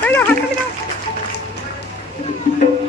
かみろ、はかみろ。